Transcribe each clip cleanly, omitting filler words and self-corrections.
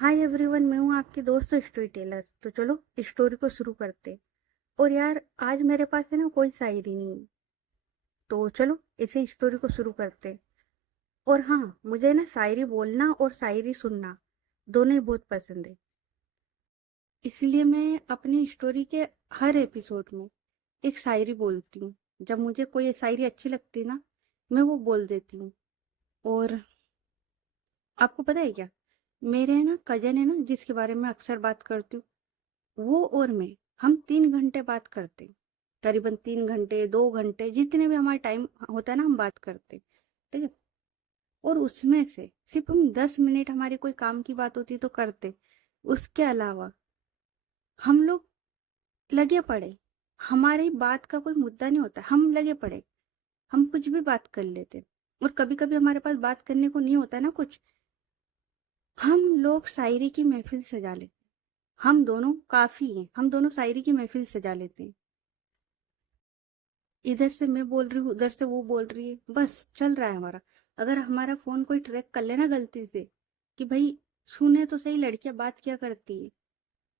Hi everyone, मैं हूँ आपकी दोस्त स्टोरी टेलर। तो चलो स्टोरी को शुरू करते। और यार, आज मेरे पास है ना कोई शायरी नहीं है। तो चलो इसी स्टोरी को शुरू करते। और हाँ, मुझे ना शायरी बोलना और शायरी सुनना दोनों ही बहुत पसंद है। इसलिए मैं अपनी स्टोरी के हर एपिसोड में एक शायरी बोलती हूँ। जब मुझे कोई शायरी अच्छी लगती है ना, मैं वो बोल देती हूँ। और आपको पता है क्या, मेरे ना कजन है ना जिसके बारे में अक्सर बात करती हूँ, वो और मैं, हम 3 घंटे बात करते। करीबन 3 घंटे 2 घंटे जितने भी हमारा टाइम होता है ना, हम बात करते। ठीक है। और उसमें से सिर्फ हम 10 मिनट हमारी कोई काम की बात होती तो करते। उसके अलावा हम लोग लगे पड़े, हमारी बात का कोई मुद्दा नहीं होता, हम लगे पड़े, हम कुछ भी बात कर लेते। और कभी कभी हमारे पास बात करने को नहीं होता ना कुछ, हम लोग शायरी की महफिल सजा लेते। हम दोनों काफी हैं, हम दोनों शायरी की महफिल सजा लेते हैं। इधर से मैं बोल रही हूँ, उधर से वो बोल रही है, बस चल रहा है हमारा। अगर हमारा फोन कोई ट्रैक कर लेना गलती से कि भाई सुने तो सही लड़कियां बात क्या करती है,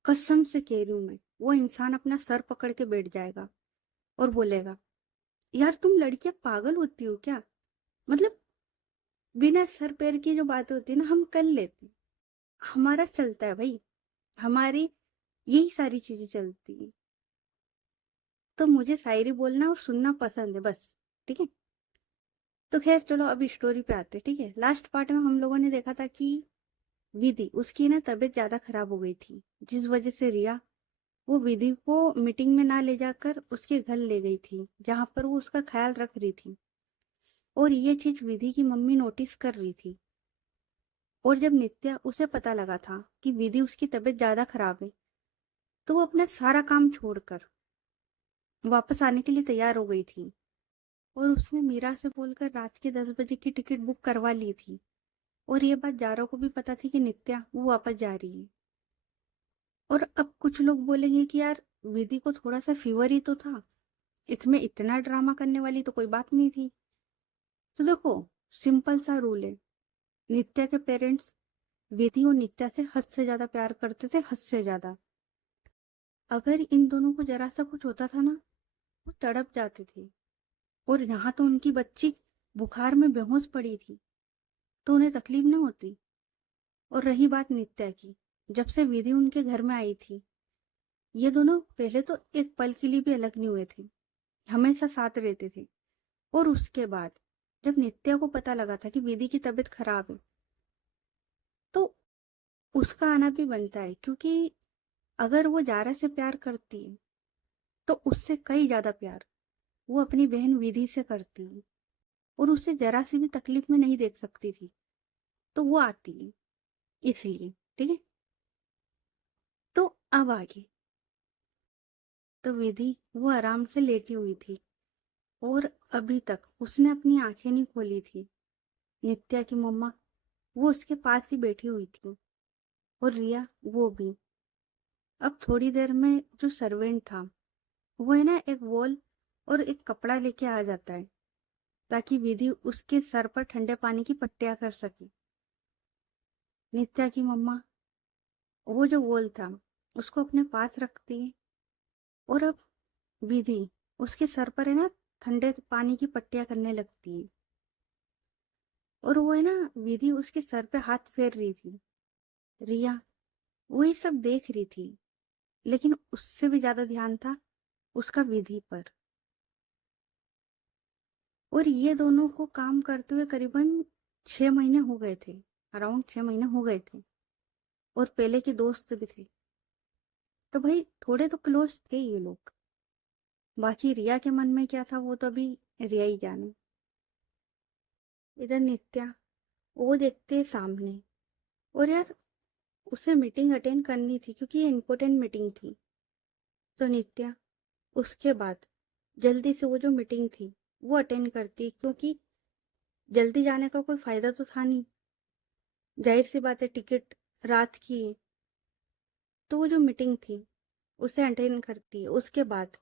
कसम से कह रही हूँ मैं, वो इंसान अपना सर पकड़ के बैठ जाएगा और बोलेगा, यार तुम लड़कियां पागल होती हो क्या। मतलब बिना सर पैर की जो बात होती है ना, हम कर लेते हैं। हमारा चलता है भाई, हमारी यही सारी चीजें चलती है। तो मुझे शायरी बोलना और सुनना पसंद है बस। ठीक है। तो खैर चलो अब स्टोरी पे आते हैं। ठीक है, लास्ट पार्ट में हम लोगों ने देखा था कि विधि, उसकी ना तबीयत ज्यादा खराब हो गई थी, जिस वजह से रिया वो विधि को मीटिंग में ना ले जाकर उसके घर ले गई थी, जहां पर वो उसका ख्याल रख रही थी। और ये चीज विधि की मम्मी नोटिस कर रही थी। और जब नित्या उसे पता लगा था कि विधि उसकी तबीयत ज्यादा खराब है, तो वो अपना सारा काम छोड़कर वापस आने के लिए तैयार हो गई थी। और उसने मीरा से बोलकर रात के 10 बजे की टिकट बुक करवा ली थी। और ये बात जारो को भी पता थी कि नित्या वो वापस जा रही है। और अब कुछ लोग बोलेंगे कि यार, विधि को थोड़ा सा फीवर ही तो था, इसमें इतना ड्रामा करने वाली तो कोई बात नहीं थी। तो देखो, सिंपल सा रूल है। नित्या के पेरेंट्स विधि और नित्या से हद से ज्यादा प्यार करते थे, हद से ज्यादा। अगर इन दोनों को जरा सा कुछ होता था ना, वो तड़प जाते थे। और यहाँ तो उनकी बच्ची बुखार में बेहोश पड़ी थी, तो उन्हें तकलीफ न होती। और रही बात नित्या की, जब से विधि उनके घर में आई थी, ये दोनों पहले तो एक पल के लिए भी अलग नहीं हुए थे, हमेशा साथ रहते थे। और उसके बाद जब नित्या को पता लगा था कि विधि की तबीयत खराब है, तो उसका आना भी बनता है, क्योंकि अगर वो जारा से प्यार करती है, तो उससे कई ज्यादा प्यार वो अपनी बहन विधि से करती है। और उसे जरा सी भी तकलीफ में नहीं देख सकती थी, तो वो आती है इसलिए। ठीक है। तो अब आगे, तो विधि वो आराम से लेटी हुई थी, और अभी तक उसने अपनी आंखें नहीं खोली थी। नित्या की मम्मा वो उसके पास ही बैठी हुई थी, और रिया वो भी। अब थोड़ी देर में जो सर्वेंट था, वो है ना एक वॉल और एक कपड़ा लेके आ जाता है, ताकि विधि उसके सर पर ठंडे पानी की पट्टियां कर सके। नित्या की मम्मा वो जो वॉल था उसको अपने पास रखती है, और अब विधि उसके सर पर है ना ठंडे पानी की पट्टियां करने लगती है। और वो है ना, विधि उसके सर पे हाथ फेर रही थी। रिया वो ये सब देख रही थी, लेकिन उससे भी ज्यादा ध्यान था उसका विधि पर। और ये दोनों को काम करते हुए करीबन 6 महीने हो गए थे, अराउंड 6 महीने हो गए थे। और पहले के दोस्त भी थे, तो भाई थोड़े तो क्लोज थे ये लोग। बाकी रिया के मन में क्या था वो तो अभी रिया ही जाने। इधर नित्या वो देखते सामने, और यार उसे मीटिंग अटेंड करनी थी, क्योंकि ये इम्पोर्टेंट मीटिंग थी। तो नित्या उसके बाद जल्दी से वो जो मीटिंग थी वो अटेंड करती, क्योंकि जल्दी जाने का कोई फायदा तो था नहीं, जाहिर सी बात है टिकट रात की है। तो वो जो मीटिंग थी उसे अटेंड करती है। उसके बाद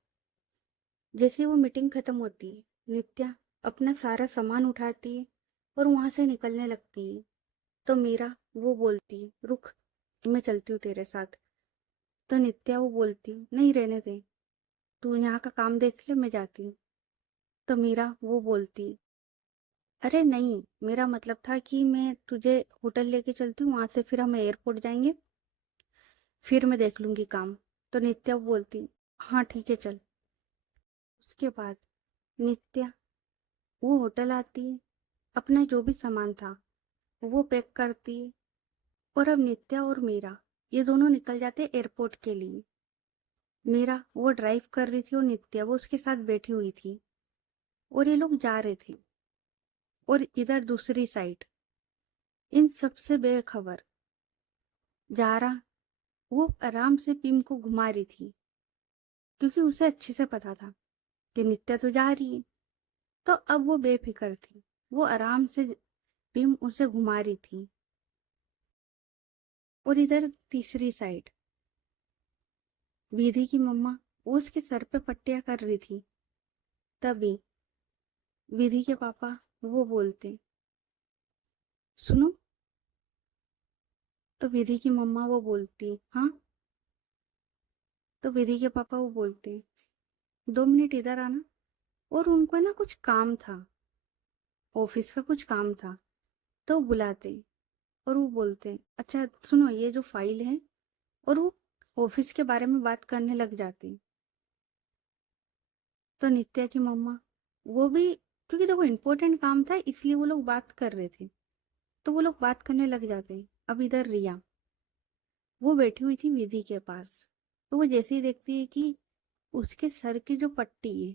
जैसे वो मीटिंग खत्म होती है, नित्या अपना सारा सामान उठाती है और वहां से निकलने लगती है। तो मीरा वो बोलती है, रुक, मैं चलती हूँ तेरे साथ। तो नित्या वो बोलती, नहीं रहने दे, तू यहाँ का काम देख ले, मैं जाती हूँ। तो मीरा वो बोलती, अरे नहीं, मेरा मतलब था कि मैं तुझे होटल लेके चलती हूँ, वहां से फिर हम एयरपोर्ट जाएंगे, फिर मैं देख लूंगी काम। तो नित्या वो बोलती, हाँ ठीक है चल। उसके बाद नित्या वो होटल आती, अपना जो भी सामान था वो पैक करती, और अब नित्या और मीरा ये दोनों निकल जाते एयरपोर्ट के लिए। मीरा वो ड्राइव कर रही थी और नित्या वो उसके साथ बैठी हुई थी, और ये लोग जा रहे थे। और इधर दूसरी साइड इन सबसे बेखबर जारा वो आराम से पिम को घुमा रही थी, क्योंकि उसे अच्छे से पता था कि नित्या तो जा रही है। तो अब वो बेफिक्र थी, वो आराम से पिम उसे घुमा रही थी। और इधर तीसरी साइड विधि की मम्मा वो उसके सर पे पट्टियां कर रही थी। तभी विधि के पापा वो बोलते, सुनो। तो विधि की मम्मा वो बोलती, हाँ। तो विधि के पापा वो बोलते, 2 मिनट इधर आना। और उनको है ना कुछ काम था, ऑफिस का कुछ काम था। तो वो बुलाते और वो बोलते, अच्छा सुनो, ये जो फाइल है। और वो ऑफिस के बारे में बात करने लग जाते। तो नित्या की मम्मा वो भी, क्योंकि देखो इम्पोर्टेंट काम था इसलिए वो लोग बात कर रहे थे, तो वो लोग बात करने लग जाते। अब इधर रिया वो बैठी हुई थी विधि के पास। तो वो जैसे ही देखती है कि उसके सर की जो पट्टी है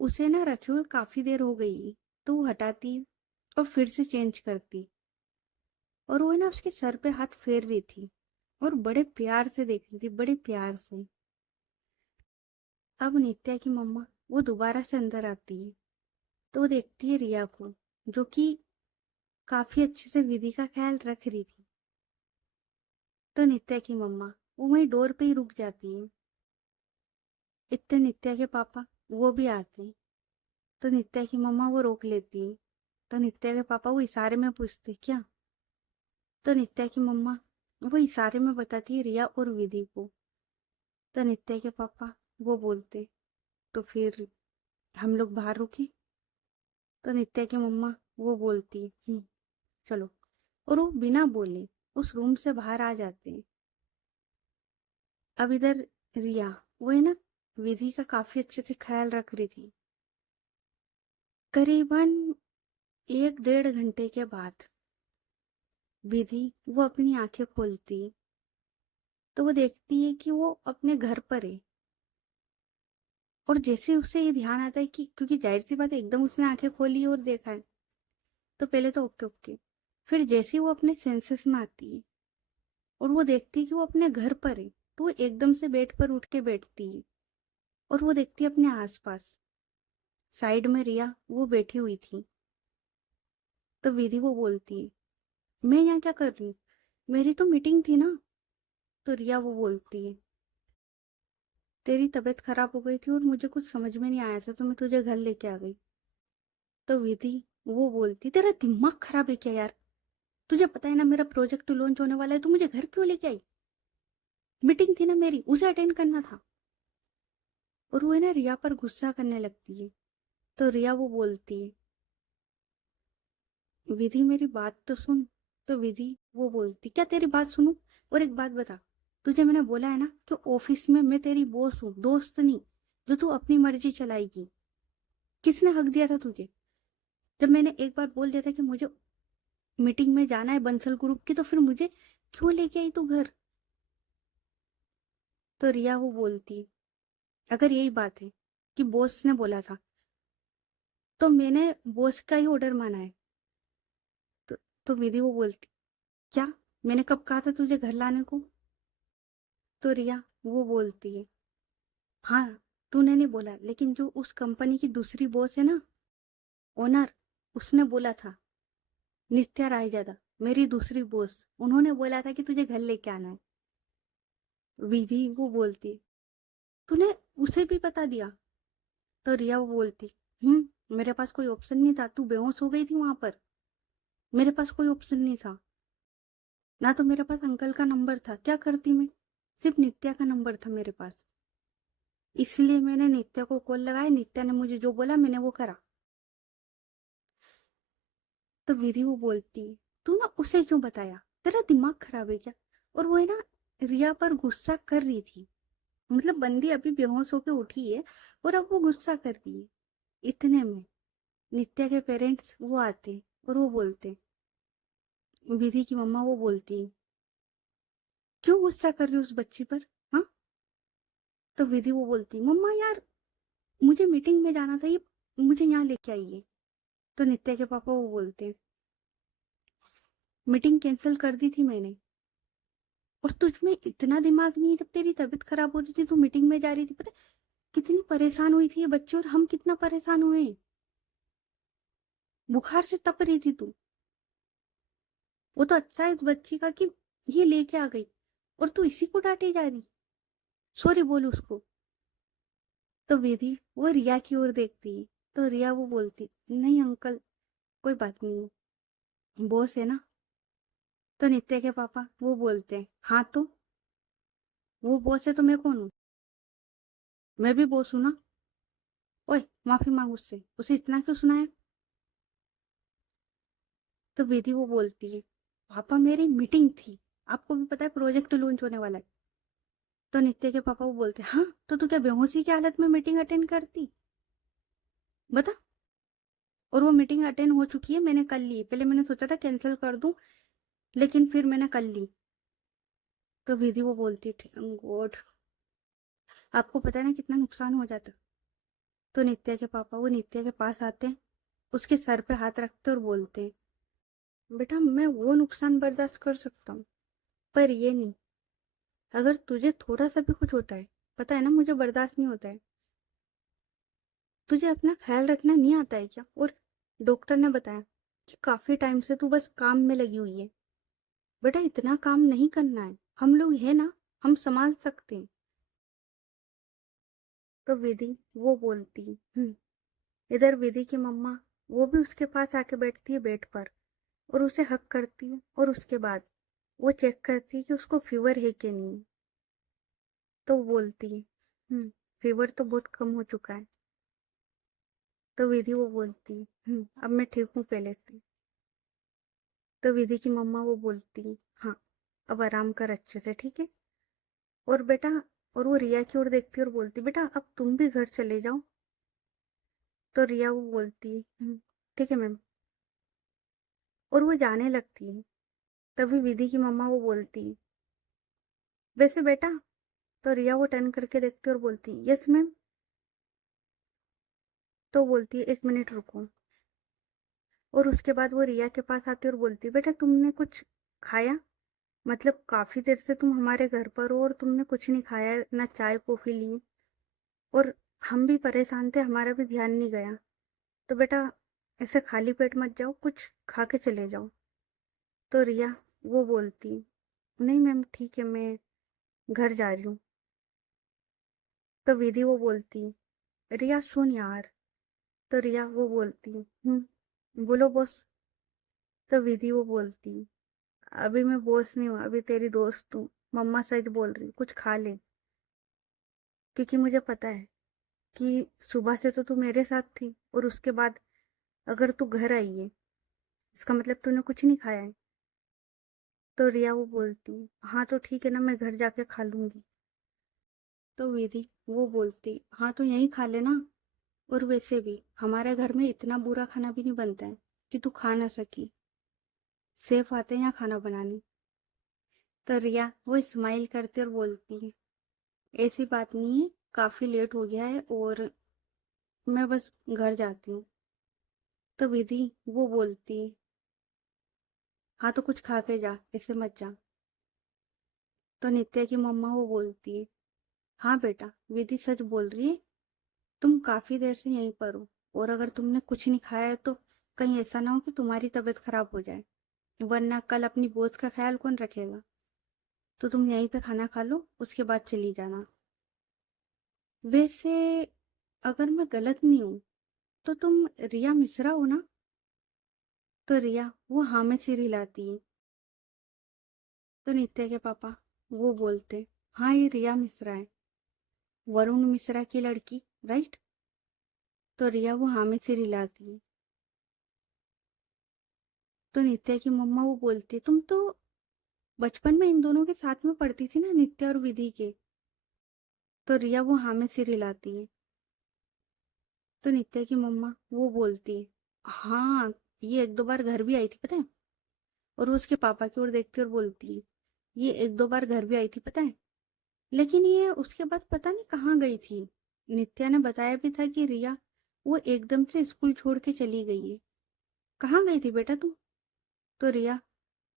उसे ना रखे हुए काफी देर हो गई, तो वो हटाती और फिर से चेंज करती। और वो है ना उसके सर पे हाथ फेर रही थी और बड़े प्यार से देख रही थी, बड़े प्यार से। अब नित्या की मम्मा वो दोबारा से अंदर आती है, तो वो देखती है रिया को, जो कि काफी अच्छे से विधि का ख्याल रख रही थी। तो नित्या की मम्मा वो वहीं डोर पे ही रुक जाती है। इतने नित्या के पापा वो भी आते हैं। तो नित्या की मम्मा वो रोक लेती है। तो नित्या के पापा वो इशारे में पूछते, क्या? तो नित्या की मम्मा वो इशारे में बताती है रिया और विधि को। तो नित्या के पापा वो बोलते, तो फिर हम लोग बाहर रुके। तो नित्या की मम्मा वो बोलती, चलो। और वो बिना बोले उस रूम से बाहर आ जाते हैं। अब इधर रिया वो है ना विधि का काफी अच्छे से ख्याल रख रही थी। करीबन 1 डेढ़ घंटे के बाद विधि वो अपनी आंखें खोलती है, तो वो देखती है कि वो अपने घर पर है। और जैसे उसे ये ध्यान आता है कि, क्योंकि जाहिर सी बात है एकदम उसने आंखें खोली और देखा है, तो पहले तो ओके ओके। फिर जैसे ही वो अपने सेंसेस में आती है और वो देखती है कि वो अपने घर पर है, तो वो एकदम से बेड पर उठ के बैठती है। और वो देखती है अपने आसपास, साइड में रिया वो बैठी हुई थी। तो विधि वो बोलती है, मैं यहाँ क्या कर रही हूँ, मेरी तो मीटिंग थी ना। तो रिया वो बोलती है, तेरी तबीयत खराब हो गई थी और मुझे कुछ समझ में नहीं आया था, तो मैं तुझे घर लेके आ गई। तो विधि वो बोलती, तेरा दिमाग खराब है क्या यार? तुझे पता है ना मेरा प्रोजेक्ट लॉन्च होने वाला है, तो मुझे घर क्यों लेके आई? मीटिंग थी ना मेरी, उसे अटेंड करना था। और वो है ना रिया पर गुस्सा करने लगती है। तो रिया वो बोलती है, विधि मेरी बात तो सुन। तो विधि वो बोलती, क्या तेरी बात सुनूं? और एक बात बता, तुझे मैंने बोला है ना कि ऑफिस में मैं तेरी बॉस हूँ, दोस्त नहीं, जो तू अपनी मर्जी चलाएगी। किसने हक दिया था तुझे? जब मैंने एक बार बोल दिया था कि मुझे मीटिंग में जाना है बंसल ग्रुप की, तो फिर मुझे क्यों लेके आई तू घर? तो रिया वो बोलती, अगर यही बात है कि बॉस ने बोला था, तो मैंने बॉस का ही ऑर्डर माना है। तो, तो विधि वो बोलती, क्या? मैंने कब कहा था तुझे घर लाने को? तो रिया वो बोलती है, हाँ, तूने नहीं बोला, लेकिन जो उस कंपनी की दूसरी बॉस है ना, ओनर, उसने बोला था। नित्या रायजादा, मेरी दूसरी बॉस, उन्होंने बोला था कि तुझे घर लेके आना है। विधि वो बोलती, तूने उसे भी बता दिया? तो रिया वो बोलती, मेरे पास कोई ऑप्शन नहीं था, तू बेहोश हो गई थी वहां पर, मेरे पास कोई ऑप्शन नहीं था। ना तो मेरे पास अंकल का नंबर था, क्या करती मैं? सिर्फ नित्या का नंबर था मेरे पास, इसलिए मैंने नित्या को कॉल लगाया। नित्या ने मुझे जो बोला मैंने वो करा। तो विधि वो बोलती, तू ना उसे क्यों बताया, तेरा दिमाग खराब है क्या? और वो है ना, रिया पर गुस्सा कर रही थी। मतलब बंदी अभी बेहोश होके उठी है और अब वो गुस्सा कर रही है। इतने में नित्या के पेरेंट्स वो आते और वो बोलते, विधि की मम्मा वो बोलती, क्यों गुस्सा कर रही हो उस बच्ची पर? हाँ। तो विधि वो बोलती, मम्मा यार मुझे मीटिंग में जाना था, ये मुझे यहाँ लेके आई है। तो नित्या के पापा वो बोलते, मीटिंग कैंसिल कर दी थी मैंने, और तुझ में इतना दिमाग नहीं है, जब तेरी तबीयत खराब हो रही थी तू मीटिंग में जा रही थी, पता है कितनी परेशान हुई थी ये बच्ची, और हम कितना परेशान हुए। बुखार से तप रही थी तू। वो तो अच्छा है इस बच्ची का कि ये लेके आ गई, और तू इसी को डांटे जा रही। सॉरी बोल उसको। तो विधि वो रिया की ओर देखती है। तो रिया वो बोलती, नहीं अंकल कोई बात नहीं है, बॉस है ना। तो नित्या के पापा वो बोलते हैं, हाँ तो वो बॉस है तो मैं कौन हूँ? मैं भी बॉस हूँ ना। ओए माफी मांग उससे, उसे इतना क्यों सुनाया? तो विधि वो बोलती है, पापा मेरी मीटिंग थी, आपको भी पता है प्रोजेक्ट लॉन्च होने वाला है। तो नित्य के पापा वो बोलते, हाँ तो तू क्या बेहोशी की हालत में मीटिंग अटेंड करती, बता? और वो मीटिंग अटेंड हो चुकी है, मैंने कल ली। पहले मैंने सोचा था कैंसिल कर दूं, लेकिन फिर मैंने कल ली। तो विधि वो बोलती, गॉड आपको पता है ना कितना नुकसान हो जाता। तो नित्या के पापा वो नित्या के पास आते हैं, उसके सर पे हाथ रखते और बोलते हैं, बेटा मैं वो नुकसान बर्दाश्त कर सकता हूँ, पर ये नहीं। अगर तुझे थोड़ा सा भी कुछ होता है, पता है ना मुझे बर्दाश्त नहीं होता है। तुझे अपना ख्याल रखना नहीं आता है क्या? और डॉक्टर ने बताया कि काफी टाइम से तू बस काम में लगी हुई है। बेटा इतना काम नहीं करना है, हम लोग है ना, हम संभाल सकते हैं। तो विधि वो बोलती, इधर विधि की मम्मा वो भी उसके पास आके बैठती है बेड पर, और उसे हक करती है, और उसके बाद वो चेक करती है कि उसको फीवर है कि नहीं। तो वो बोलती है, फीवर तो बहुत कम हो चुका है। तो विधि वो बोलती, अब मैं ठीक हूँ पहले से। तो विधि की मम्मा वो बोलती, हाँ अब आराम कर अच्छे से, ठीक है? और बेटा, और वो रिया की ओर देखती है और बोलती, बेटा अब तुम भी घर चले जाओ। तो रिया वो बोलती, ठीक है मैम। और वो जाने लगती है। तभी विधि की मम्मा वो बोलती, वैसे बेटा। तो रिया वो टर्न करके देखती है और बोलती, यस मैम। तो बोलती है, एक मिनट रुको। और उसके बाद वो रिया के पास आती है और बोलती, बेटा तुमने कुछ खाया? मतलब काफी देर से तुम हमारे घर पर हो और तुमने कुछ नहीं खाया, ना चाय कॉफी ली, और हम भी परेशान थे, हमारा भी ध्यान नहीं गया। तो बेटा ऐसे खाली पेट मत जाओ, कुछ खा के चले जाओ। तो रिया वो बोलती, नहीं मैम ठीक है, मैं घर जा रही हूँ। तो विधि वो बोलती, रिया सुन यार। तो रिया वो बोलती, बोलो बॉस। तो विधि वो बोलती, अभी मैं बॉस नहीं हूँ, अभी तेरी दोस्त हूँ। मम्मा सच बोल रही, कुछ खा ले, क्योंकि मुझे पता है कि सुबह से तो तू मेरे साथ थी, और उसके बाद अगर तू घर आई है इसका मतलब तूने कुछ नहीं खाया है। तो रिया वो बोलती, हाँ तो ठीक है ना, मैं घर जाके खा लूंगी। तो विधि वो बोलती, हाँ तो यहीं खा लेना, और वैसे भी हमारे घर में इतना बुरा खाना भी नहीं बनता है कि तू खा ना सकी। सेफ आते हैं यहाँ खाना बनाने। तो रिया वो स्माइल करती और बोलती है, ऐसी बात नहीं है, काफी लेट हो गया है और मैं बस घर जाती हूँ। तो विधि वो बोलती है, हाँ तो कुछ खा के जा, ऐसे मत जा। तो नित्या की मम्मा वो बोलती है, हाँ बेटा विधि सच बोल रही है, तुम काफी देर से यहीं पर हो, और अगर तुमने कुछ नहीं खाया है तो कहीं ऐसा ना हो कि तुम्हारी तबीयत खराब हो जाए, वरना कल अपनी बोझ का ख्याल कौन रखेगा। तो तुम यहीं पे खाना खा लो, उसके बाद चली जाना। वैसे अगर मैं गलत नहीं हूँ तो तुम रिया मिश्रा हो ना? तो रिया वो हाँ में सिर हिलाती है। तो नित्या के पापा वो बोलते, हाँ ये रिया मिश्रा है, वरुण मिश्रा की लड़की, राइट? तो रिया वो हाँ में सिर हिलाती है। तो नित्या की मम्मा वो बोलती है, तुम तो बचपन में इन दोनों के साथ में पढ़ती थी ना, नित्या और विधि के। तो रिया वो हाँ में सिर हिलाती है। तो नित्या की मम्मा वो बोलती है, हाँ ये एक दो बार घर भी आई थी पता है। और वो उसके पापा की ओर देखती है और बोलती है, ये एक दो बार घर भी आई थी पता है, लेकिन ये उसके बाद पता नहीं कहाँ गई थी। नित्या ने बताया भी था कि रिया वो एकदम से स्कूल छोड़ के चली गई है। कहाँ गई थी बेटा तू? तो रिया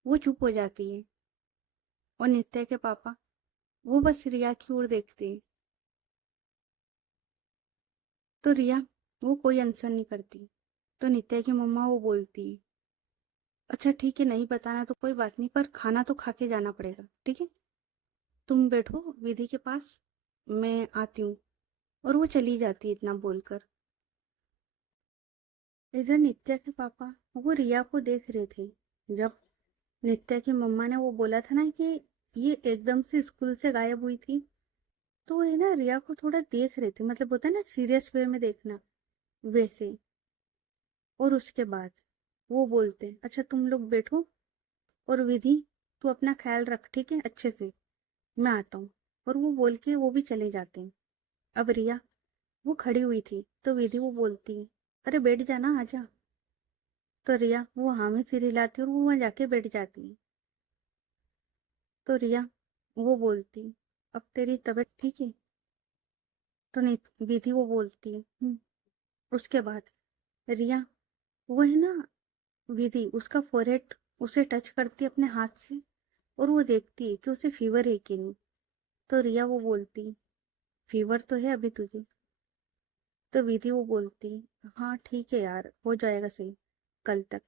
वो चुप हो जाती है। और नित्या के पापा वो बस रिया की ओर देखते हैं। तो रिया वो कोई आंसर नहीं करती। तो नित्या की मम्मा वो बोलती है, अच्छा ठीक है, नहीं बताना तो कोई बात नहीं, पर खाना तो खा के जाना पड़ेगा, ठीक है? तुम बैठो विधि के पास, मैं आती हूँ। और वो चली जाती है इतना बोलकर। इधर नित्या के पापा वो रिया को देख रहे थे। जब नित्या की मम्मा ने वो बोला था ना कि ये एकदम से स्कूल से गायब हुई थी, तो वो है ना रिया को थोड़ा देख रहे थे, मतलब होता है ना सीरियस वे में देखना, वैसे। और उसके बाद वो बोलते हैं, अच्छा तुम लोग बैठो, और विधि तू अपना ख्याल रख, ठीक है, अच्छे से, मैं आता हूँ। और वो बोल के वो भी चले जाते हैं। अब रिया वो खड़ी हुई थी, तो विधि वो बोलती है, अरे बैठ जाना, आजा। तो रिया वो हाँ में सिर हिलाती है और वो वहां जाके बैठ जाती है। तो रिया वो बोलती, अब तेरी तबीयत ठीक है? तो नहीं, विधि वो बोलती है, उसके बाद रिया वो है ना, विधि उसका फोrehead उसे टच करती है अपने हाथ से। और वो देखती है कि उसे फीवर है कि नहीं। तो रिया वो बोलती, फीवर तो है अभी तुझे? तो विधि वो बोलती, हाँ ठीक है यार, हो जाएगा सही कल तक।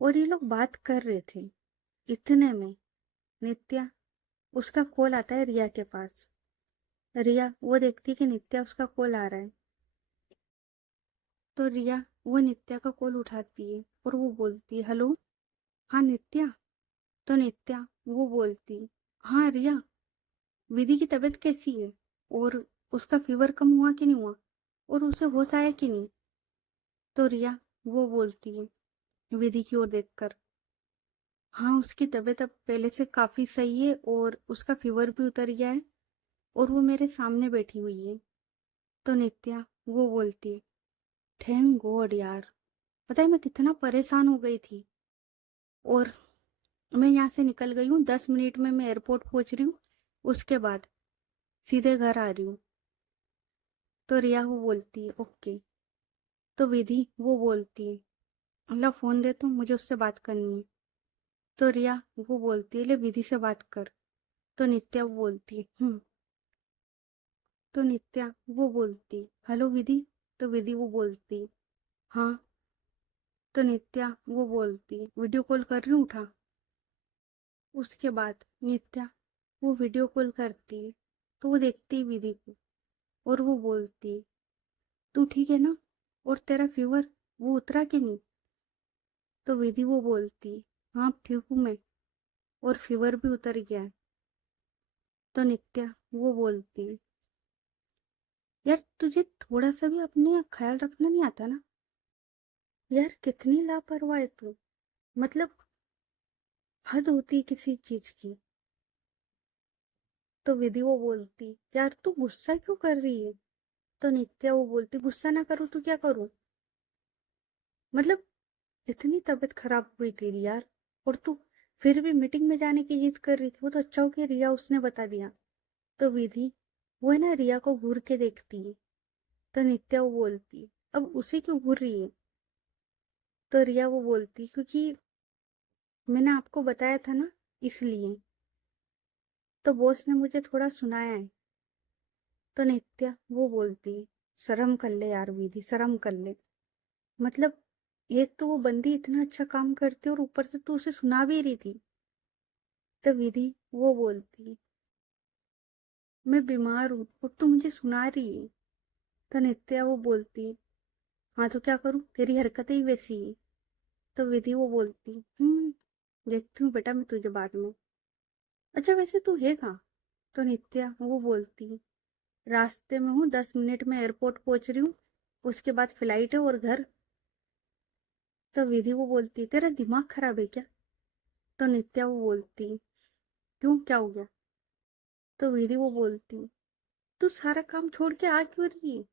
और ये लोग बात कर रहे थे, इतने में नित्या उसका कॉल आता है रिया के पास। रिया वो देखती है कि नित्या उसका कॉल आ रहा है। तो रिया वो नित्या का कॉल उठाती है और वो बोलती है, हेलो, हाँ नित्या। तो नित्या वो बोलती, हाँ रिया, विधि की तबीयत कैसी है? और उसका फीवर कम हुआ कि नहीं हुआ? और उसे होश आया कि नहीं? तो रिया वो बोलती है विधि की ओर देखकर, हाँ उसकी तबीयत अब पहले से काफी सही है, और उसका फीवर भी उतर गया है, और वो मेरे सामने बैठी हुई है। तो नित्या वो बोलती है, थैंक गॉड यार, पता है मैं कितना परेशान हो गई थी। और मैं यहाँ से निकल गई हूँ, 10 मिनट में मैं एयरपोर्ट पहुंच रही हूँ, उसके बाद सीधे घर आ रही हूँ। तो रिया वो बोलती है, ओके। तो विधि वो बोलती है, अल्लाह फोन दे, तो मुझे उससे बात करनी है। तो रिया वो बोलती है, ले विधि से बात कर। तो नित्या वो बोलती है, तो नित्या वो बोलती, हेलो विधि। तो विधि वो बोलती, हाँ। तो नित्या वो बोलती, वीडियो कॉल कर रही हूँ, उठा। उसके बाद नित्या वो वीडियो कॉल करती है। तो वो देखती है विधि को, और वो बोलती है, तू ठीक है ना? और तेरा फीवर वो उतरा कि नहीं? तो विधि वो बोलती, हाँ ठीक हूँ मैं, और फीवर भी उतर गया है। तो नित्या वो बोलती, यार तुझे थोड़ा सा भी अपने ख्याल रखना नहीं आता ना? यार कितनी लापरवाह है तू, मतलब हद होती है किसी चीज की। तो विधि वो बोलती, यार तू गुस्सा क्यों कर रही है? तो नित्या वो बोलती, गुस्सा ना करूँ तो क्या करूँ? मतलब इतनी तबीयत खराब हुई तेरी यार, और तू फिर भी मीटिंग में जाने की जिद कर रही थी। वो तो अच्छा हो कि रिया उसने बता दिया। तो विधि वो है ना रिया को घूर के देखती है। तो नित्या वो बोलती, अब उसे क्यों घूर रही है? तो रिया वो बोलती, क्योंकि मैंने आपको बताया था ना, इसलिए। तो बॉस ने मुझे थोड़ा सुनाया है। तो नित्या वो बोलती, शर्म कर ले यार विधि, शर्म कर ले। मतलब एक तो वो बंदी इतना अच्छा काम करती है, और ऊपर से तू उसे सुना भी रही थी। तो विधि वो बोलती, मैं बीमार हूँ और तू मुझे सुना रही है। तो नित्या वो बोलती, हाँ तो क्या करूँ, तेरी हरकतें ही वैसी है। तो विधि वो बोलती, देखती हूँ बेटा मैं तुझे बाद में। अच्छा वैसे तू है कहाँ? तो नित्या वो बोलती, रास्ते में हूँ, 10 मिनट में एयरपोर्ट पहुंच रही हूँ, उसके बाद फ्लाइट है और घर। तो विधि वो बोलती, तेरा दिमाग खराब है क्या? तो नित्या वो बोलती, क्यों क्या हो गया? तो विधि वो बोलती, तू सारा काम छोड़ के आ क्यों रही है?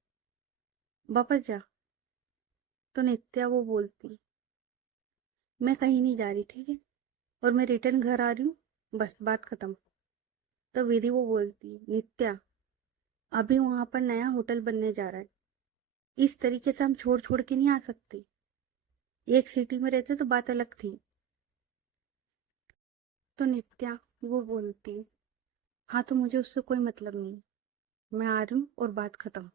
वापस जा। तो नित्या वो बोलती, मैं कहीं नहीं जा रही, ठीक है, और मैं रिटर्न घर आ रही हूँ, बस बात खत्म। तो विधि वो बोलती, नित्या अभी वहां पर नया होटल बनने जा रहा है, इस तरीके से हम छोड़ छोड़ के नहीं आ सकते। एक सिटी में रहते तो बात अलग थी। तो नित्या वो बोलती, हाँ तो मुझे उससे कोई मतलब नहीं, मैं आ रही हूँ और बात खत्म।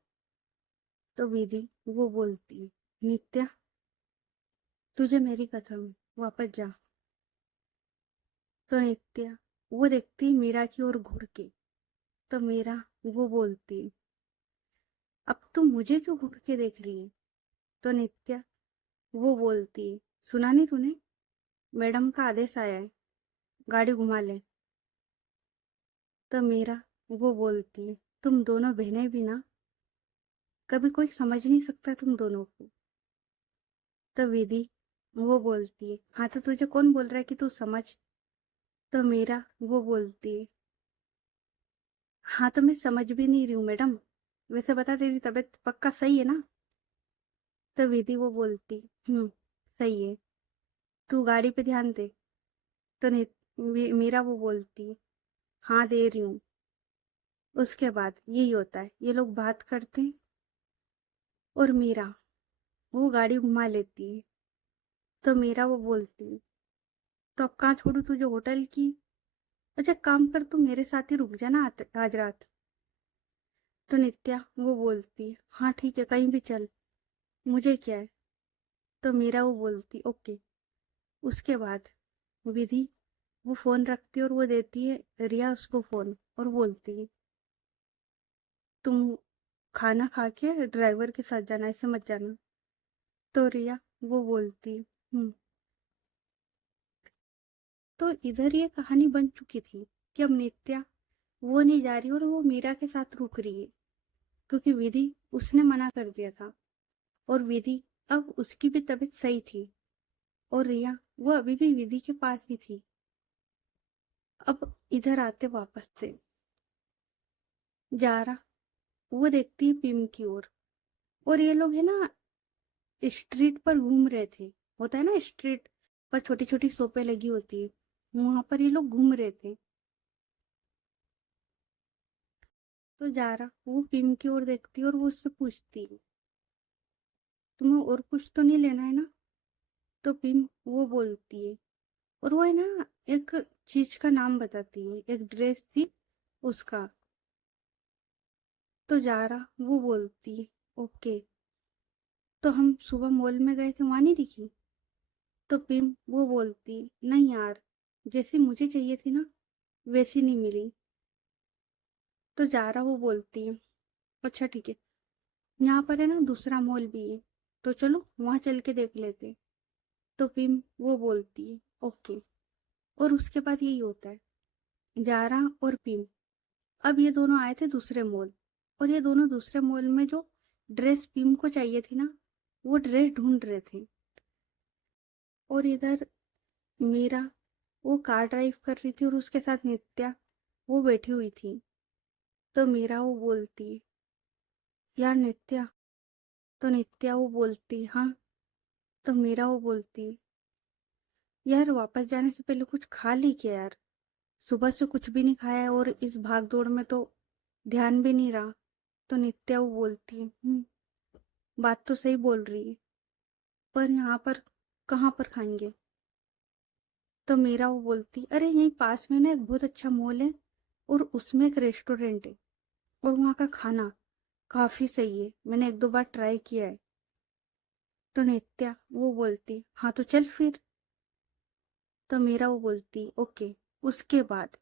तो विधि वो बोलती, नित्या तुझे मेरी कसम है, वापस जा। तो नित्या वो देखती मीरा की ओर घूर के। तो मीरा वो बोलती, अब तू मुझे क्यों घूर के देख रही है? तो नित्या वो बोलती, सुना नहीं तूने, मैडम का आदेश आया है, गाड़ी घुमा ले। तो मीरा वो बोलती, तुम दोनों बहनें भी ना, कभी कोई समझ नहीं सकता तुम दोनों को। तो विधि वो बोलती है, हाँ तो तुझे कौन बोल रहा है कि तू समझ? तो मीरा वो बोलती है, हाँ तो मैं समझ भी नहीं रही हूँ मैडम, वैसे बता तेरी तबीयत पक्का सही है ना? तो विधि वो बोलती, सही है, तू गाड़ी पे ध्यान दे। तो मीरा वो बोलती, हाँ दे रही हूँ। उसके बाद यही होता है, ये लोग बात करते हैं और मीरा वो गाड़ी घुमा लेती है। तो मीरा वो बोलती, तो अब कहाँ छोड़ू तुझे, होटल की? अच्छा काम कर, तू मेरे साथ ही रुक जा ना आज रात। तो नित्या वो बोलती, हाँ ठीक है कहीं भी चल, मुझे क्या है। तो मीरा वो बोलती, ओके। उसके बाद विधि वो फोन रखती है और वो देती है रिया उसको फोन और बोलती है, तुम खाना खा के ड्राइवर के साथ जाना, ऐसे मत जाना। तो रिया वो बोलती, हम्म। तो इधर ये कहानी बन चुकी थी कि अब नित्या वो नहीं जा रही और वो मीरा के साथ रुक रही है, क्योंकि विधि उसने मना कर दिया था, और विधि अब उसकी भी तबीयत सही थी, और रिया वो अभी भी विधि के पास ही थी। अब इधर आते वापस से जा रहा, वो देखती है पिम की ओर, और ये लोग है ना स्ट्रीट पर घूम रहे थे। होता है ना स्ट्रीट पर छोटी छोटी शॉपें लगी होती है, वहां पर ये लोग घूम रहे थे। तो जा रहा वो पिम की ओर देखती है और वो उससे पूछती, तुम्हें और कुछ तो नहीं लेना है ना? तो पिम वो बोलती है, और वो है ना एक चीज का नाम बताती है, एक ड्रेस थी उसका। तो जा रहा वो बोलती है, ओके, तो हम सुबह मॉल में गए थे वहां नहीं दिखी? तो पिम वो बोलती, नहीं यार, जैसी मुझे चाहिए थी ना वैसी नहीं मिली। तो जारा वो बोलती है, अच्छा ठीक है, यहाँ पर है ना दूसरा मॉल भी है, तो चलो वहां चल के देख लेते। तो पिम वो बोलती है, ओके। और उसके बाद यही होता है, जारा और पिम अब ये दोनों आए थे दूसरे मॉल, और ये दोनों दूसरे मॉल में जो ड्रेस पिम को चाहिए थी ना वो ड्रेस ढूंढ रहे थे। और इधर मीरा वो कार ड्राइव कर रही थी और उसके साथ नित्या वो बैठी हुई थी। तो मीरा वो बोलती, यार नित्या। तो नित्या वो बोलती, हाँ। तो मीरा वो बोलती, यार वापस जाने से पहले कुछ खा ली क्या यार, सुबह से कुछ भी नहीं खाया है और इस भाग दौड़ में तो ध्यान भी नहीं रहा। तो नित्या वो बोलती, बात तो सही बोल रही है, पर यहाँ पर कहाँ पर खाएंगे? तो मीरा वो बोलती, अरे यहीं पास में ना एक बहुत अच्छा मॉल है और उसमें एक रेस्टोरेंट है, और वहाँ का खाना काफी सही है, मैंने एक दो बार ट्राई किया है। तो नित्या वो बोलती, हाँ तो चल फिर। तो मीरा वो बोलती, ओके। उसके बाद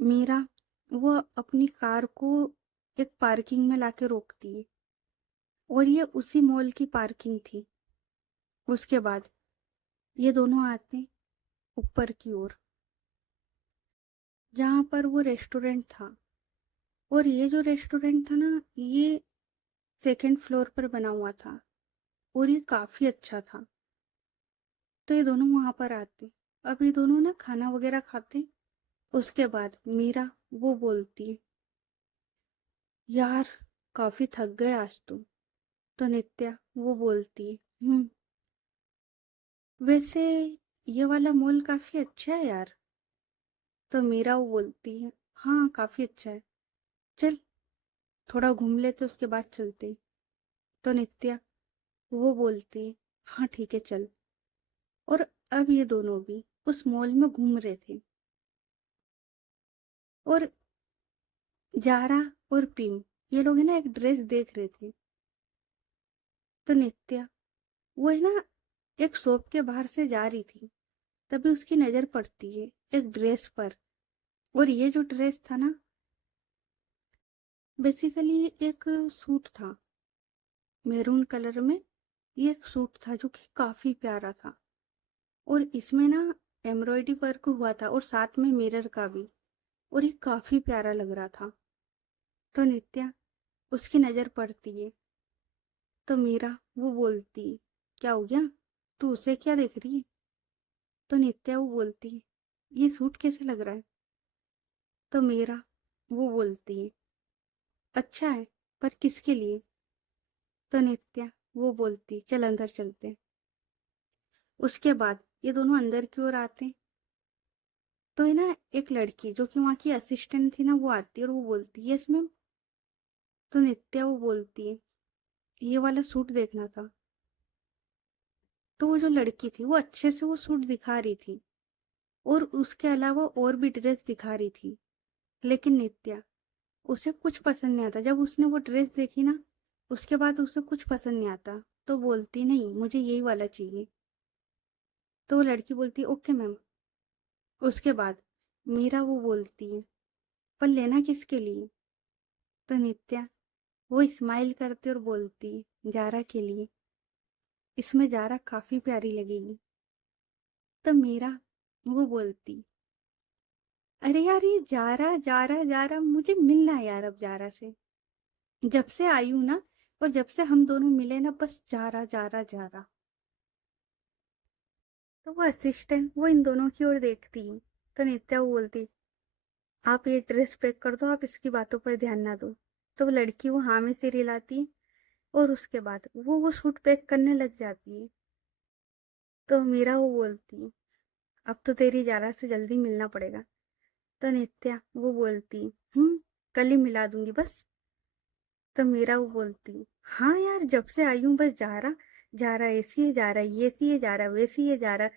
मीरा वो अपनी कार को एक पार्किंग में लाके रोकती है, और ये उसी मॉल की पार्किंग थी। उसके बाद ये दोनों आते ऊपर की ओर, जहाँ पर वो रेस्टोरेंट था। और ये जो रेस्टोरेंट था ना, ये सेकंड फ्लोर पर बना हुआ था और ये काफी अच्छा था। तो ये दोनों वहां पर आते। अब ये दोनों ना खाना वगैरह खाते। उसके बाद मीरा वो बोलती, यार काफी थक गए आज तो नित्या वो बोलती, वैसे ये वाला मॉल काफी अच्छा है यार। तो मीरा वो बोलती है, हाँ काफी अच्छा है, चल थोड़ा घूम लेते उसके बाद चलते। तो नित्या वो बोलती है, हाँ ठीक है चल। और अब ये दोनों भी उस मॉल में घूम रहे थे। और जारा और पिम, ये लोग है ना एक ड्रेस देख रहे थे। तो नित्या वो है ना एक शॉप के बाहर से जा रही थी, तभी उसकी नजर पड़ती है एक ड्रेस पर। और ये जो ड्रेस था ना, बेसिकली एक सूट था मैरून कलर में। ये एक सूट था जो कि काफी प्यारा था। और इसमें ना एम्ब्रॉयडरी वर्क हुआ था और साथ में मिरर का भी। और ये काफी प्यारा लग रहा था। तो नित्या उसकी नजर पड़ती है। तो मीरा वो बोलती, क्या हो गया, तू उसे क्या देख रही है? तो नित्या वो बोलती, ये सूट कैसे लग रहा है? तो मीरा वो बोलती है, अच्छा है, पर किसके लिए? तो नित्या वो बोलती, चल अंदर चलते हैं। उसके बाद ये दोनों अंदर की ओर आते हैं। तो है ना एक लड़की जो कि वहाँ की असिस्टेंट थी ना, वो आती है और वो बोलती, यस मैम। तो नित्या वो बोलती है, ये वाला सूट देखना था। तो वो जो लड़की थी वो अच्छे से वो सूट दिखा रही थी और उसके अलावा और भी ड्रेस दिखा रही थी। लेकिन नित्या, उसे कुछ पसंद नहीं आता। जब उसने वो ड्रेस देखी ना, उसके बाद उसे कुछ पसंद नहीं आता। तो बोलती, नहीं मुझे यही वाला चाहिए। तो वो लड़की बोलती, ओके मैम। उसके बाद मीरा वो बोलती है, पर लेना किसके लिए? तो नित्या वो स्माइल करती और बोलती, जारा के लिए, इसमें जारा काफी प्यारी लगेगी। तो मीरा वो बोलती, अरे यार ये जारा जारा जारा, मुझे मिलना है यार अब जारा से। जब से आई हूं ना, और जब से हम दोनों मिले ना, बस जारा जारा जारा। तो वो असिस्टेंट वो इन दोनों की ओर देखती है। तो नित्या वो बोलती, आप ये ड्रेस पैक कर दो, आप इसकी बातों पर ध्यान ना दो। तो वो लड़की वो हाँ में सिर हिलाती है। और उसके बाद वो सूट पैक करने लग जाती है। तो मीरा वो बोलती है, अब तो तेरी जारा से जल्दी मिलना पड़ेगा। तो नित्या वो बोलती, कल ही मिला दूंगी बस। तो मीरा वो बोलती, हाँ यार जब से आई हूँ बस जा रहा ऐसी है, जा रहा ये सी है, जा रहा वैसी है, जा रहा।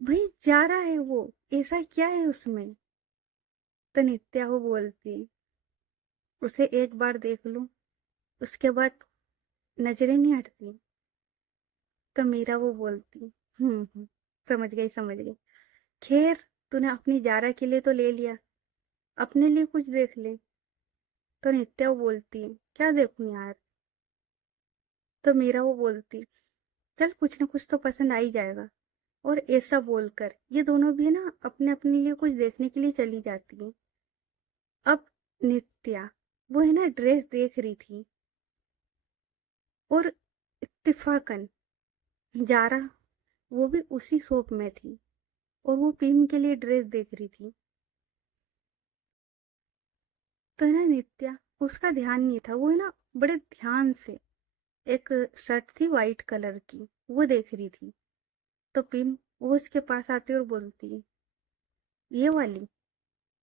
भाई जा रहा है वो, ऐसा क्या है उसमें? तो नित्या वो बोलती, उसे एक बार देख लूं, उसके बाद नजरें नहीं हटती। तो मीरा वो बोलती, समझ गई समझ गई। खैर, तूने अपनी जारा के लिए तो ले लिया, अपने लिए कुछ देख ले। तो नित्या वो बोलती, क्या देखूं यार? तो मीरा वो बोलती, चल कुछ ना कुछ तो पसंद आ ही जाएगा। और ऐसा बोलकर ये दोनों भी ना अपने अपने लिए कुछ देखने के लिए चली जाती हैं। अब नित्या वो है ना ड्रेस देख रही थी। और इत्तेफाकन जारा वो भी उसी शॉप में थी और वो पीम के लिए ड्रेस देख रही थी। तो है ना नित्या, उसका ध्यान नहीं था, वो है ना बड़े ध्यान से एक शर्ट थी वाइट कलर की, वो देख रही थी। तो पिम वो उसके पास आती और बोलती, ये वाली?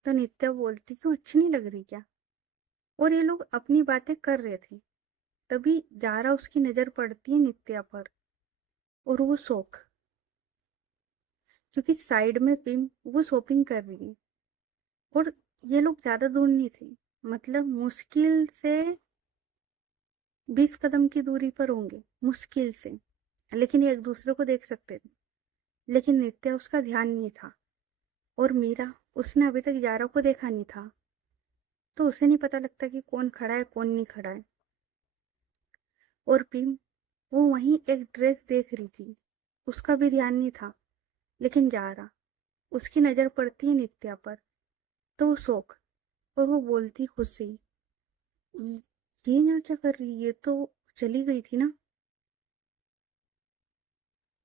तो नित्या बोलती, क्यों अच्छी नहीं लग रही क्या? और ये लोग अपनी बातें कर रहे थे। तभी जारा उसकी नजर पड़ती है नित्या पर। और वो शौक, क्योंकि साइड में पिम वो शॉपिंग कर रही है। और ये लोग ज्यादा दूर नहीं थे, मतलब मुश्किल से 20 कदम की दूरी पर होंगे, मुश्किल से। लेकिन ये एक दूसरे को देख सकते थे। लेकिन नित्या उसका ध्यान नहीं था। और मीरा, उसने अभी तक जारा को देखा नहीं था। तो उसे नहीं पता लगता कि कौन खड़ा है कौन नहीं खड़ा है। और पिम वो वहीं एक ड्रेस देख रही थी, उसका भी ध्यान नहीं था, लेकिन जा रहा, उसकी नज़र पड़ती है नित्या पर, तो वो शौक, और वो बोलती खुद से ही, "ये यहाँ क्या कर रही है, ये तो चली गई थी ना"।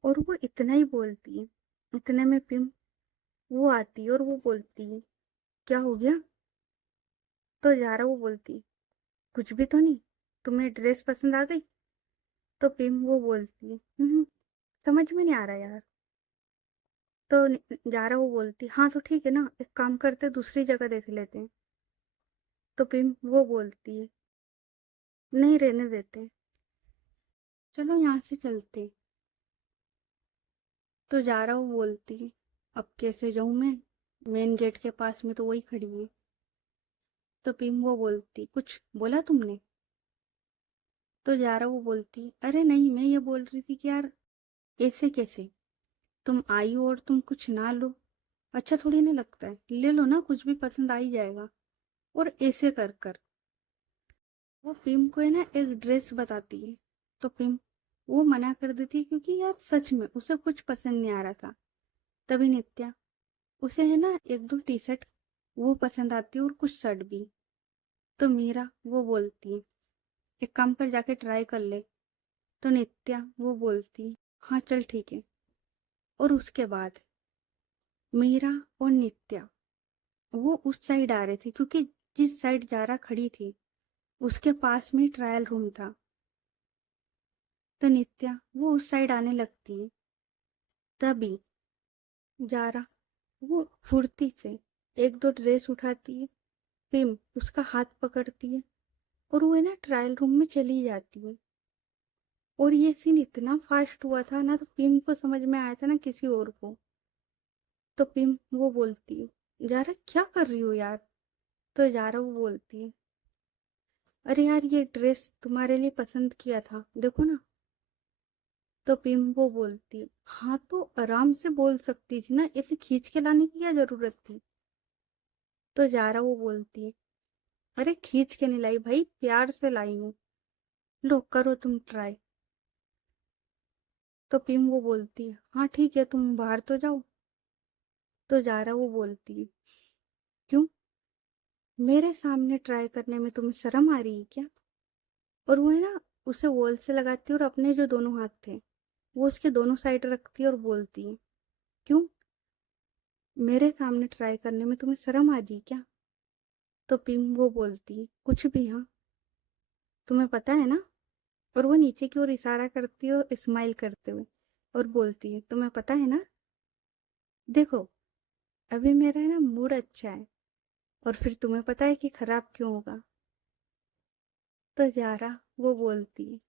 और वो इतना ही बोलती है, इतने में पिम वो आती है और वो बोलती है, क्या हो गया? तो जारा वो बोलती, कुछ भी तो नहीं, तुम्हें ड्रेस पसंद आ गई"। तो पिम वो बोलती है, समझ में नहीं आ रहा यार"। तो जारा वो बोलती, हाँ तो ठीक है ना, एक काम करते दूसरी जगह देख लेते हैं। तो पिम वो बोलती है, नहीं रहने देते, चलो यहाँ से चलते। तो जारा वो बोलती है, अब कैसे जाऊँ मैं, मेन गेट के पास में तो वही खड़ी है। तो पिम वो बोलती, कुछ बोला तुमने? तो जारा वो बोलती, अरे नहीं, मैं ये बोल रही थी कि यार ऐसे कैसे, तुम आई हो और तुम कुछ ना लो, अच्छा थोड़ी ना लगता है, ले लो ना, कुछ भी पसंद आ ही जाएगा। और ऐसे कर कर वो पिम को है ना एक ड्रेस बताती है। तो पिम वो मना कर देती है, क्योंकि यार सच में उसे कुछ पसंद नहीं आ रहा था। तभी नित्या उसे है ना एक दो टी शर्ट वो पसंद आती है और कुछ शर्ट भी। तो मीरा वो बोलती है, एक काम कर, जाके ट्राई कर ले। तो नित्या वो बोलती, हाँ चल ठीक है। और उसके बाद मीरा और नित्या वो उस साइड आ रहे थे, क्योंकि जिस साइड जारा खड़ी थी उसके पास में ट्रायल रूम था। तो नित्या वो उस साइड आने लगती है। तभी जारा वो फुर्ती से एक दो ड्रेस उठाती है, पिम उसका हाथ पकड़ती है और वो है ना ट्रायल रूम में चली जाती है। और ये सीन इतना फास्ट हुआ था ना, तो पिम को समझ में आया था ना किसी और को। तो पिम वो बोलती है, जारा क्या कर रही हो यार? तो जारा वो बोलती है, अरे यार ये ड्रेस तुम्हारे लिए पसंद किया था, देखो ना। तो पिम वो बोलती है, हाँ तो आराम से बोल सकती थी ना, ऐसे खींच के लाने की क्या जरूरत थी? तो जारा वो बोलती है, अरे खींच के नहीं लाई भाई, प्यार से लाई हूँ, लो करो तुम ट्राई। तो पिम वो बोलती है, हाँ ठीक है, तुम बाहर तो जाओ। तो जारा वो बोलती है, क्यों, मेरे सामने ट्राई करने में तुम्हें शर्म आ रही है क्या? और वो है ना उसे वॉल से लगाती है और अपने जो दोनों हाथ थे वो उसके दोनों साइड रखती है और बोलती है, क्यों, मेरे सामने ट्राई करने में तुम्हें शर्म आ रही क्या? तो पिंग वो बोलती है, कुछ भी, हाँ तुम्हें पता है ना। और वो नीचे की ओर इशारा करती है और स्माइल करते हुए और बोलती है, तुम्हें पता है ना, देखो अभी मेरा है ना मूड अच्छा है, और फिर तुम्हें पता है कि खराब क्यों होगा? तो जारा वो बोलती है,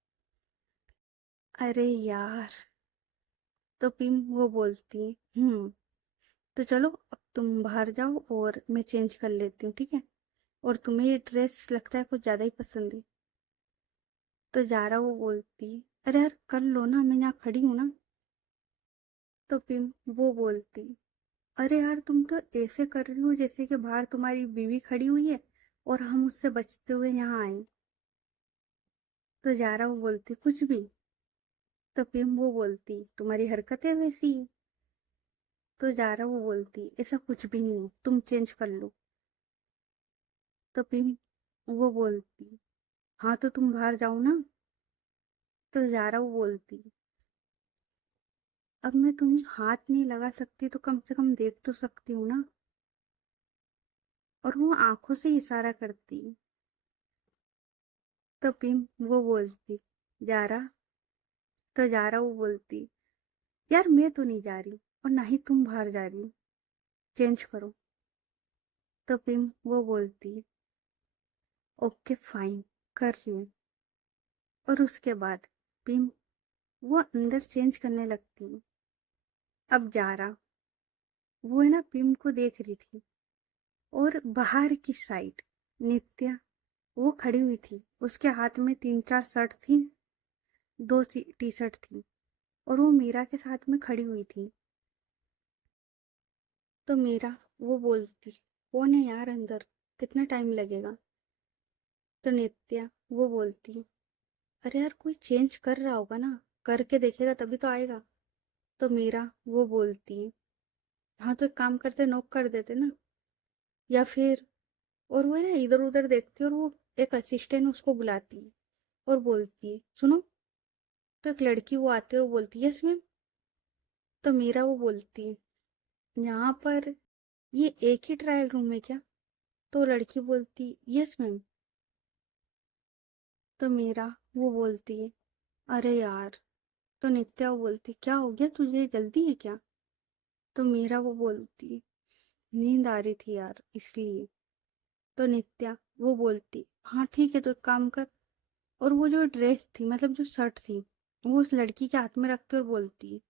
अरे यार। तो पिम वो बोलती है, तो चलो अब तुम बाहर जाओ और मैं चेंज कर लेती हूँ, ठीक है, और तुम्हें ये ड्रेस लगता है कुछ ज़्यादा ही पसंद है। तो जारा वो बोलती है, अरे यार कर लो ना, मैं यहाँ खड़ी हूँ ना। तो पिम वो बोलती, अरे यार तुम तो ऐसे कर रही हो जैसे कि बाहर तुम्हारी बीवी खड़ी हुई है और हम उससे बचते हुए यहाँ आए। तो जारा वो बोलती, कुछ भी। तो पिम वो बोलती, तुम्हारी हरकतें वैसी है। तो जारा वो बोलती, ऐसा कुछ भी नहीं है, तुम चेंज कर लो। तो पिम वो बोलती, हाँ तो तुम बाहर जाओ ना। तो जारा वो बोलती, अब मैं तुम्हें हाथ नहीं लगा सकती तो कम से कम देख तो सकती हूँ ना। और वो आंखों से इशारा करती। तो पिम वो बोलती, जारा। तो जारा वो बोलती, यार मैं तो नहीं जा रही और ना ही तुम बाहर जा रही हो, चेंज करो। तो पिम वो बोलती, ओके फाइन, कर रही हूँ। और उसके बाद पिम वो अंदर चेंज करने लगती है। अब जारा वो है ना पिम को देख रही थी, और बाहर की साइड नित्या वो खड़ी हुई थी, उसके हाथ में तीन चार शर्ट थी, दो टी शर्ट थी, और वो मीरा के साथ में खड़ी हुई थी। तो मीरा वो बोलती, कौन है यार अंदर, कितना टाइम लगेगा? तो नित्या वो बोलती, अरे यार कोई चेंज कर रहा होगा ना, करके देखेगा तभी तो आएगा। तो मीरा वो बोलती है, हाँ तो एक काम करते, नॉक कर देते ना, या फिर, और वो है ना इधर उधर देखती है और वो एक असिस्टेंट उसको बुलाती है और बोलती है सुनो। तो एक लड़की वो आती है और बोलती है यस मैम। तो मीरा वो बोलती है यहाँ पर ये एक ही ट्रायल रूम है क्या? तो लड़की बोलती यस मैम। तो मीरा वो बोलती है अरे यार। तो नित्या वो बोलती क्या हो गया तुझे, जल्दी है क्या? तो मीरा वो बोलती है नींद आ रही थी यार इसलिए। तो नित्या वो बोलती हाँ ठीक है तो एक काम कर, और वो जो ड्रेस थी मतलब जो शर्ट थी वो उस लड़की के हाथ में रखते और बोलती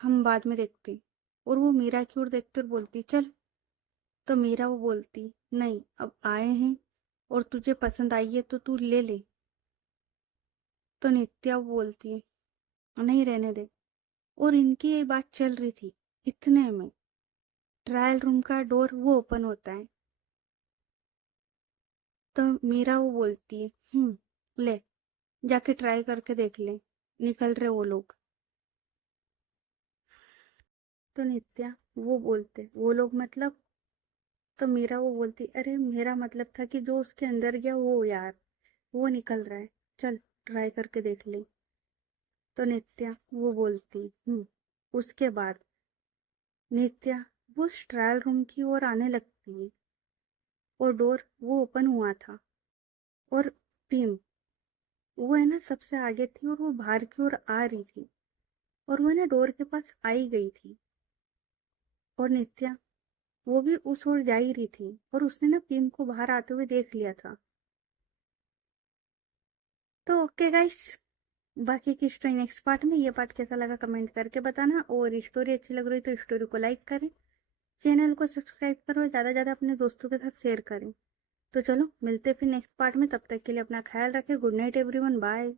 हम बाद में देखते, और वो मीरा की ओर देखते और बोलती चल। तो मीरा वो बोलती नहीं अब आए हैं और तुझे पसंद आई है तो तू ले ले। तो नित्या वो बोलती है नहीं रहने दे। और इनकी ये बात चल रही थी, इतने में ट्रायल रूम का डोर वो ओपन होता है। तो मीरा वो बोलती है ले जाके ट्राई करके देख ले, निकल रहे वो लोग। तो नित्या वो बोलते वो लोग मतलब? तो मीरा वो बोलती अरे मेरा मतलब था कि जो उसके अंदर गया वो यार, वो निकल रहा है, चल ट्राई करके देख ले। तो नित्या वो बोलती उसके बाद नित्या वो उस ट्रायल रूम की ओर आने लगती है और डोर वो ओपन हुआ था, और पिम वो है ना सबसे आगे थी और वो बाहर की ओर आ रही थी, और वो है ना डोर के पास आई गई थी, और नित्या वो भी उस ओर जा ही रही थी और उसने ना पिम को बाहर आते हुए देख लिया था। तो ओके गाइस, बाकी की स्टोरी नेक्स्ट पार्ट में। ये पार्ट कैसा लगा कमेंट करके बताना, और स्टोरी अच्छी लग रही तो स्टोरी को लाइक करें, चैनल को सब्सक्राइब करो, ज़्यादा से ज़्यादा अपने दोस्तों के साथ शेयर करें। तो चलो मिलते फिर नेक्स्ट पार्ट में, तब तक के लिए अपना ख्याल रखें। Good night everyone, bye.